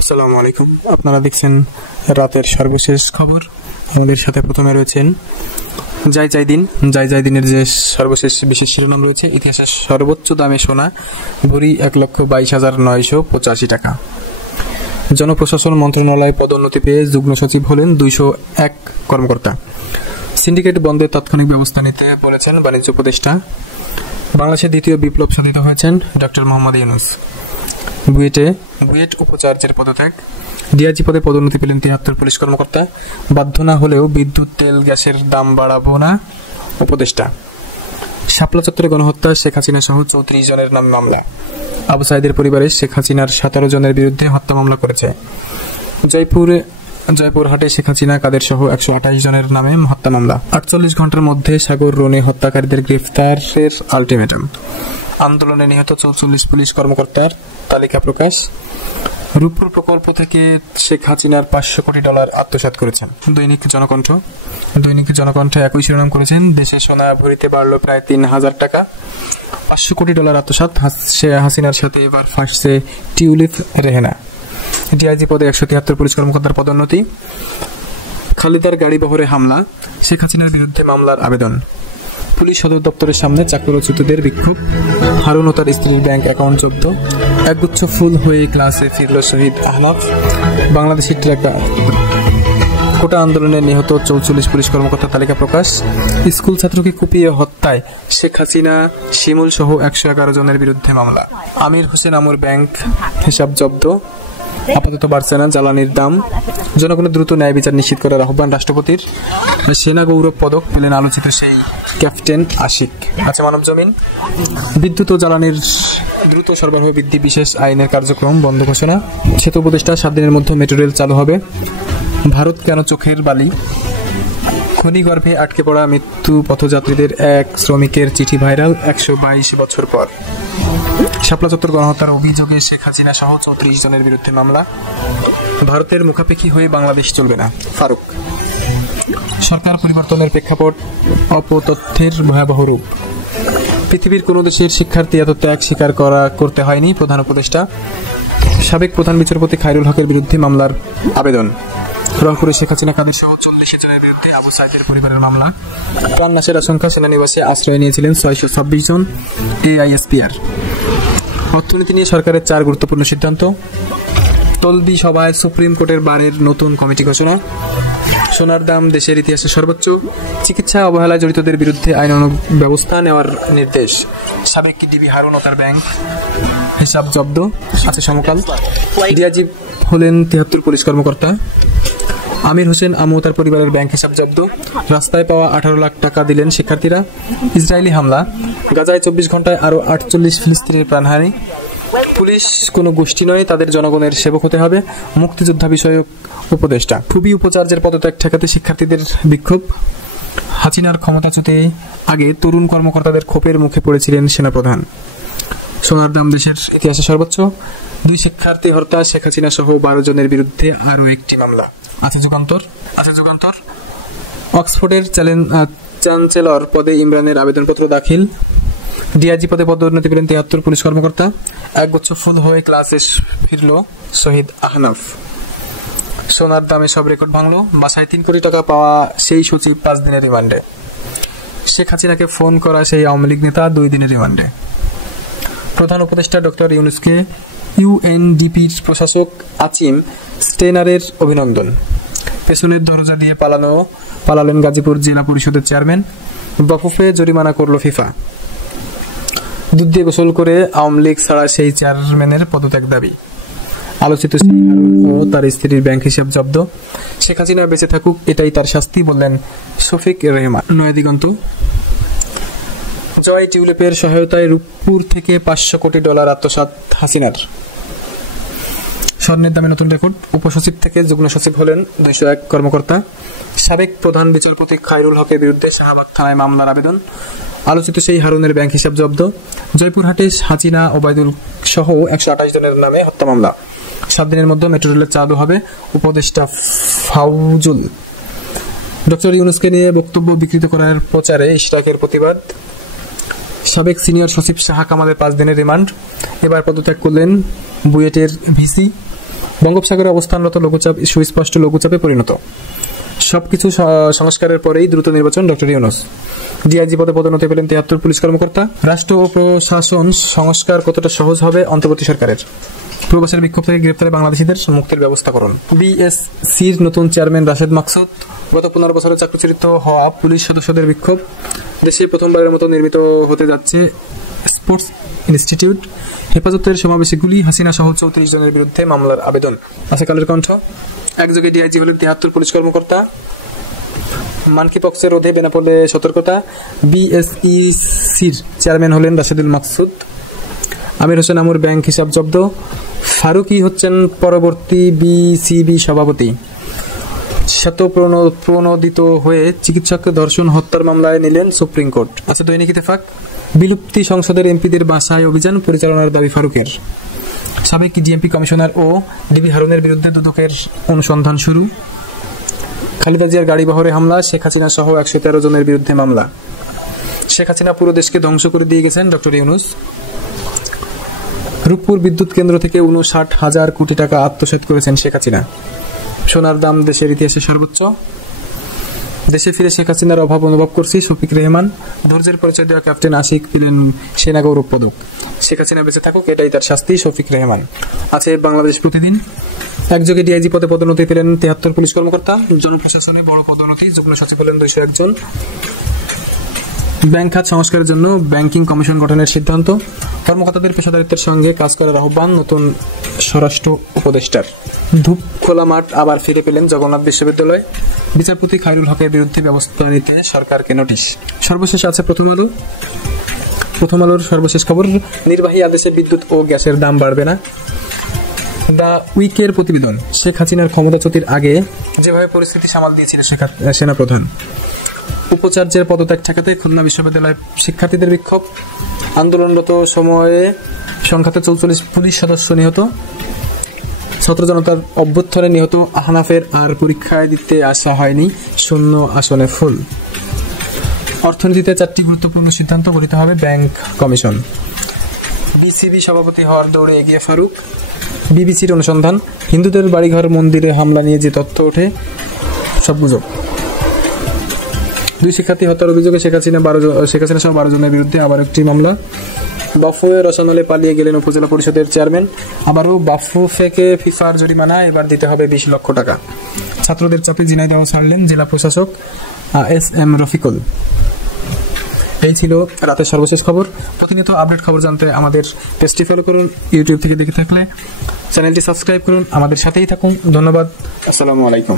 আসসালামু আলাইকুম। আপনারা দেখছেন রাতের সর্বশেষ খবর। আমাদের সাথে প্রথমে রয়েছেন জাইদিনের যে সর্বশেষ বিশেষ শিরোনাম রয়েছে। ইতিহাসের সর্বোচ্চ দামে সোনা ভরি 1,22,985 টাকা। জনপ্রশাসন মন্ত্রণালয়ে পদোন্নতি পেয়ে যুগ্ম সচিব হলেন 201 কর্মকর্তা। সিন্ডিকেট বন্ধে তাৎক্ষণিক ব্যবস্থা নিতে বলেছেন বাণিজ্য উপদেষ্টা। বাংলাদেশের দ্বিতীয় বিপ্লব সাধিত হয়েছেন ডক্টর মোহাম্মদ ইউনূস। বুয়েট উপাচার্যের পদত্যাগ। ডিআইজি পদে পদোন্নতি পেলেন 73 পুলিশ কর্মকর্তা। বাধ্য না হলেও বিদ্যুৎ তেল গ্যাসের দাম বাড়াবো না উপদেষ্টা। শাপলা চত্বরে গণহত্যা, শেখ হাসিনা সহ 34 জনের নামে মামলা। আবু সাইদের পরিবারে শেখ হাসিনার 17 জনের বিরুদ্ধে হত্যা মামলা করেছে। জয়পুরহাটে শেখ হাসিনা কাদের সহ 128 জনের নামে হত্যা মামলা। 48 ঘন্টার মধ্যে সাগর রনি হত্যাকারীদের গ্রেফতারের আলটিমেটাম। আন্দোলনে নিহত 44 পুলিশ কর্মকর্তার তালিকা প্রকাশ। রূপপুর প্রকল্প থেকে শেখ হাসিনার $500 কোটি আত্মসাৎ করেছেন। দৈনিক জনকণ্ঠে একই শিরোনাম করেছেন, দেশে সোনা ভরিতে বাড়ল প্রায় 3,000 টাকা। $500 কোটি আত্মসাৎ। হাসিনার সাথে এবার ফাঁসছে টিউলিপ রেহেনা। ডিআইজি পদে 173 পুলিশ কর্মকর্তার পদোন্নতি। খালেদার গাড়ি বহরে হামলা, শেখ হাসিনার বিরুদ্ধে মামলার আবেদন। পুলিশ সদর দপ্তরের সামনে চাকরিচ্যুতদের বিক্ষোভ। হারুন ও তার স্ত্রীর ব্যাংক অ্যাকাউন্ট জব্দ। একগুচ্ছ ফুল হয়ে ক্লাসে ফিরল শহীদ আহনাফ। বাংলাদেশি ট্রাকার। কোটা আন্দোলনে নিহত 44 পুলিশ কর্মকর্তার তালিকা প্রকাশ। স্কুল ছাত্রকে কুপিয়ে হত্যায় শেখ হাসিনা, শিমুল সহ 111 জনের বিরুদ্ধে মামলা। আমির হোসেন আমুর ব্যাংক হিসাব জব্দ। আপাতত বাড়ছে না জ্বালানির দাম। জনগণের দ্রুত ন্যায় বিচার নিশ্চিত করার আহ্বান রাষ্ট্রপতির। সেনা গৌরব পদক পেলেন আলোচিত সেই ক্যাপ্টেন আশিক। আচ্ছা, মানব জমিন। বিদ্যুৎ ও জ্বালানির দ্রুত সরবরাহ বৃদ্ধি বিশেষ আইনের কার্যক্রম বন্ধ ঘোষণা। সেতু উপদেষ্টা 7 দিনের মধ্যে মেট্রো রেল চালু হবে। ভারত কেন চোখের বালি। খনিগর্ভে আটকে পড়া মৃত্যু পথযাত্রীদের এক শ্রমিকের চিঠি ভাইরাল 122 বছর পর। শাপলা চত্বর গণহত্যার অভিযোগে শেখ হাসিনা সহ 34 জনের বিরুদ্ধে মামলা। ভারতের মুখাপেক্ষী হয়ে বাংলাদেশ চলবে না, ফারুক। সরকার পরিবর্তনের প্রেক্ষাপট, অপতথ্যের ভয়াবহ রূপ। পৃথিবীর কোন দেশের শিক্ষার্থী এত ত্যাগ স্বীকার করতে হয়নি, প্রধান উপদেষ্টা। সাবেক প্রধান বিচারপতি খায়রুল হকের বিরুদ্ধে মামলার আবেদন। রংপুরে শেখ হাসিনা কাদের সহ 40 জনের বিরুদ্ধে আবু সাইদের পরিবারের মামলা। প্রাণনাশের আশঙ্কা, সেনানিবাসে আশ্রয় নিয়েছিলেন 626 জন এআইএসপিআর। অর্থনীতি নিয়ে সরকারের 4 গুরুত্বপূর্ণ সিদ্ধান্ত। তলবি সভায় সুপ্রিম কোর্টের বারের নতুন কমিটি ঘোষণা। সোনার দাম দেশের ইতিহাসে সর্বোচ্চ। চিকিৎসা অবহেলায় জড়িতদের বিরুদ্ধে আইনানুগ ব্যবস্থা নেওয়ার নির্দেশ। সাবেক ডিবি হারুন ও তার ব্যাংক হিসাব জব্দ আছে সমকাল। ডিআইজি হলেন 73 পুলিশ কর্মকর্তা। আমির হোসেন আমু তার পরিবারের ব্যাংক হিসাব জব্দ। রাস্তায় পাওয়া 18 লাখ টাকা দিলেন শিক্ষার্থীরা। ইসরায়েলি হামলা। গাজায় 24 ঘন্টায় আরো 48 ফিলিস্তিনির প্রাণহানি। পুলিশ কোনো গোষ্ঠী নয়, তাদের জনগণের সেবক হতে হবে, মুক্তিযোদ্ধা বিষয়ক উপদেষ্টা। খুবই উপাচার্যের পদত্যাগ ঠেকাতে শিক্ষার্থীদের বিক্ষোভ। হাসিনার ক্ষমতাচ্যুতে আগে তরুণ কর্মকর্তাদের ক্ষোভের মুখে পড়েছিলেন সেনাপ্রধান। সোনার দাম দেশের ইতিহাসে সর্বোচ্চ। 2 শিক্ষার্থী হত্যা, শেখ হাসিনা সহ 12 জনের বিরুদ্ধে আরো একটি মামলা। আছে যুগান্তর। অক্সফোর্ডের চ্যান্সেলর পদে ইমরানের আবেদনপত্র দাখিল। ডিআইজি পদে পদোন্নতি পেলেন 73 পুলিশ কর্মকর্তা। একগুচ্ছ ফুল হয়ে ক্লাসে ফিরল শহীদ আহনাফ। সোনার দামে সব রেকর্ড ভাঙলো। বাসায় 3 কোটি টাকা পাওয়া সেই সচিব 5 দিনের রিমান্ডে। শেখ হাসিনাকে ফোন করা সেই আওয়ামী লীগ নেতা 2 দিনের রিমান্ডে। প্রধান উপদেষ্টা ডক্টর ইউনূসকে ইউএনডিপির প্রশাসক আচিম স্টেনারের অভিনন্দন। পেছনের দরজা দিয়ে পালালেন গাজীপুর জেলা পরিষদের চেয়ারম্যান। বফুফে জরিমানা করল ফিফা। দুধ দিয়ে গোসল করে আওয়ামী লীগ ছাড়া সেই চেয়ারম্যানের পদত্যাগ দাবি। আলোচিত সেই হারুন ও তার স্ত্রীর ব্যাংক হিসাব জব্দ। শেখ হাসিনা বেঁচে থাকুক, এটাই তার শাস্তি, বললেন শফিক রেহমান। নয়াদিগন্ত। জয় টিউলিপের সহায়তায় রূপপুর থেকে $500 কোটি আত্মসাৎ হাসিনার। স্বর্ণের দামে নতুন রেকর্ড। উপসচিব থেকে যুগ্ম সচিব হলেন 201 কর্মকর্তা। সাবেক প্রধান বিচারপতি খায়রুল হকের বিরুদ্ধে শাহবাগ থানায় মামলার আবেদন। আলোচিত সেই হারুনের ব্যাংক হিসাব জব্দ। জয়পুরহাটে হাসিনা, ওবায়দুল সহ 128 জনের নামে হত্যা মামলা। 7 দিনের মধ্যে মেট্রো রেলের চালু হবে, উপদেষ্টা ফাউজুল। ডক্টর ইউনূসকে নিয়ে বক্তব্য বিকৃত করার প্রচারে ইশরাকের প্রতিবাদ। সাবেক সিনিয়র সচিব শাহ কামালের 5 দিনের রিমান্ড। এবার পদত্যাগ করলেন বুয়েটের ভিসি। বঙ্গোপসাগরে অবস্থানরত লঘুচাপ সুস্পষ্ট লঘুচাপে পরিণত। সবকিছু সংস্কারের পরেই দ্রুত নির্বাচন ডক্টর ইউনূস। ডিআইজি পদে পদোন্নতি পেলেন 73 পুলিশ কর্মকর্তা। রাষ্ট্র ও প্রশাসন সংস্কার কতটা সহজ হবে অন্তর্বর্তী সরকারের। প্রবাসের বিক্ষোভ থেকে গ্রেপ্তারে বাংলাদেশিদের মুক্তির ব্যবস্থা করুন। বিএসসির নতুন চেয়ারম্যান রাশেদ মাকসুদ। গত 15 বছরে চাকরিচ্যুত হওয়া পুলিশ সদস্যদের বিক্ষোভ। দেশে প্রথমবারের মতো নির্মিত হতে যাচ্ছে স্পোর্টস ইনস্টিটিউট। হেফাজতের সমাবেশে গুলি, হাসিনা সহ 34 জনের বিরুদ্ধে মামলার আবেদন। আছে কালের কণ্ঠ। একযোগে ডিআইজি হলেন 73 পুলিশ কর্মকর্তা। মানকি পক্সের রোধে বেনাপোলে সতর্কতা। বিএসইসির চেয়ারম্যান হলেন রাশেদুল মাকসুদ। আমির হোসেন আমুর ব্যাংক হিসাব জব্দ। ফারুকী হচ্ছেন পরবর্তী বিসিবি সভাপতি। শতপ্রণোদিত হয়ে চিকিৎসককে ধর্ষণ হত্যার মামলায় নিলেন সুপ্রিম কোর্ট। আছে দৈনিক ইত্তেফাক। বিলুপ্তি সংসদের এমপিদের বাসায় অভিযান পরিচালনার দাবি ফারুকের। সাবেক ডিএমপি কমিশনার ও ডিবি হারুনের বিরুদ্ধে দুদকের অনুসন্ধান শুরু। খালেদা জিয়ার গাড়ি বহরে হামলা, শেখ হাসিনা সহ 113 জনের বিরুদ্ধে মামলা। শেখ হাসিনা পুরো দেশকে ধ্বংস করে দিয়ে গেছেন ডক্টর ইউনূস। রূপপুর বিদ্যুৎ কেন্দ্র থেকে 59,000 কোটি টাকা আত্মসাৎ করেছেন শেখ হাসিনা। সোনার দাম দেশের ইতিহাসে সর্বোচ্চ। দেশে ফিরে শেখ হাসিনার অভাব অনুভব করছি শফিক রেহমান। ধৈর্যের পরিচয় দেওয়া ক্যাপ্টেন আশিক পেলেন সেনা গৌরব পদক। শেখ হাসিনা বেঁচে থাকুক, এটাই তার শাস্তি। শফিক রেহমান। আছে বাংলাদেশ প্রতিদিন। একযোগে ডিআইজি পদে পদোন্নতি পেলেন 73 পুলিশ কর্মকর্তা। জনপ্রশাসনে বড় পদোন্নতি, যুগ্ম সচিব হলেন 201 জন। ব্যাংক খাত সংস্কারের জন্য ব্যাংকিং কমিশন গঠনের সিদ্ধান্ত। কর্মকর্তাদের পেশাদারিত্বের সঙ্গে কাজ করার আহ্বান নতুন স্বরাষ্ট্র উপদেষ্টার। ধূপ খোলা মাঠ আবার ফিরে পেলেন জগন্নাথ বিশ্ববিদ্যালয়। বিচারপতি খায়রুল হকের বিরুদ্ধে ব্যবস্থা নিতে সরকারকে নোটিশ। সর্বশেষ আছে প্রথম আলোর সর্বশেষ খবর। নির্বাহী আদেশে বিদ্যুৎ ও গ্যাসের দাম বাড়বে না। দ্য উইকের প্রতিবেদন। শেখ হাসিনার ক্ষমতাচ্যুতির আগে যেভাবে পরিস্থিতি সামাল দিয়েছিল সেনাপ্রধান। উপাচার্যের পদত্যাগ ঠেকাতে খুলনা বিশ্ববিদ্যালয়ের শিক্ষার্থীদের বিক্ষোভ। আন্দোলনরত সময়ে সংঘাতে 44 পুলিশ সদস্য নিহত। ছাত্র জনতার অভ্যুত্থানে নিহত আহনাফের আর পরীক্ষায় দিতে আসা হয়নি, শূন্য আসনে ফুল। অর্থনীতিতে 4টি গুরুত্বপূর্ণ সিদ্ধান্ত গঠিত হবে ব্যাংক কমিশন। বিসিবি সভাপতি হওয়ার দৌড়ে এগিয়ে ফারুক। বিবিসির অনুসন্ধান। হিন্দুদের বাড়িঘর মন্দিরে হামলা নিয়ে যে তথ্য ওঠে সব গুজব। 2 শিক্ষার্থী হত্যার অভিযোগে শেখ হাসিনা সহ 12 জনের বিরুদ্ধে আবার একটি মামলা। বাফুয়ে রসানলে পালিয়ে গেলেন উপজেলা পরিষদের চেয়ারম্যান। আবারও বাফু ফেকে ফিফার জরিমানা, এবার দিতে হবে 20 লক্ষ টাকা। ছাত্রদের চাপে ঝিনাইদহ ছাড়লেন জেলা প্রশাসক এস.এম. রফিকুল। এই ছিল রাতের সর্বশেষ খবর। প্রতিনিয়ত আপডেট খবর জানতে আমাদের পেজটি ফলো করুন। ইউটিউব থেকে দেখে থাকলে চ্যানেলটি সাবস্ক্রাইব করুন। আমাদের সাথেই থাকুন। ধন্যবাদ। আসসালামু আলাইকুম।